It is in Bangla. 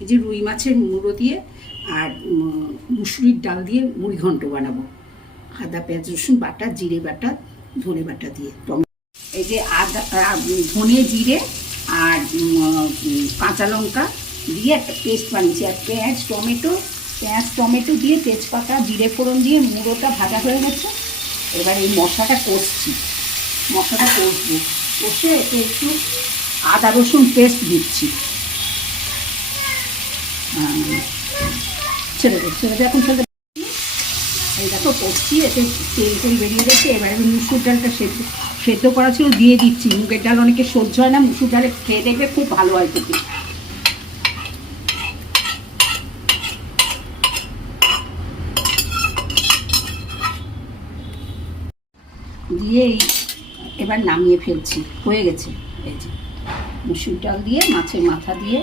এই যে রুই মাছের মুড়ো দিয়ে আর মুসুরির ডাল দিয়ে মুড়ি ঘন্ট বানাবো, আদা পেঁয়াজ রসুন বাটা, জিরে বাটা, ধনে বাটা দিয়ে। এই যে আদা, ধনে, জিরে আর কাঁচা লঙ্কা দিয়ে একটা পেস্ট বানিয়েছি। আর পেঁয়াজ টমেটো দিয়ে, তেজপাতা, জিরে ফোড়ন দিয়ে মুড়োটা ভাজা হয়ে গেছে। এবার এই মশলাটা কষবো, কষে এতে একটু আদা রসুন পেস্ট দিচ্ছি। ছেড়ে দে এখন ছেড়ে। এই দেখো কষছি, এতে তেল বেরিয়ে গেছে। এবারে মুসুর ডালটা সেদ্ধ করা ছিল দিয়ে দিচ্ছি। মুগের ডাল অনেকে সহ্য হয় না, মুসুর ডালে খেয়ে দেখবে খুব ভালো হয় খেতে। দিয়ে এবার নামিয়ে ফেলছি, হয়ে গেছে। এই যে মুসুর ডাল দিয়ে মাছের মাথা দিয়ে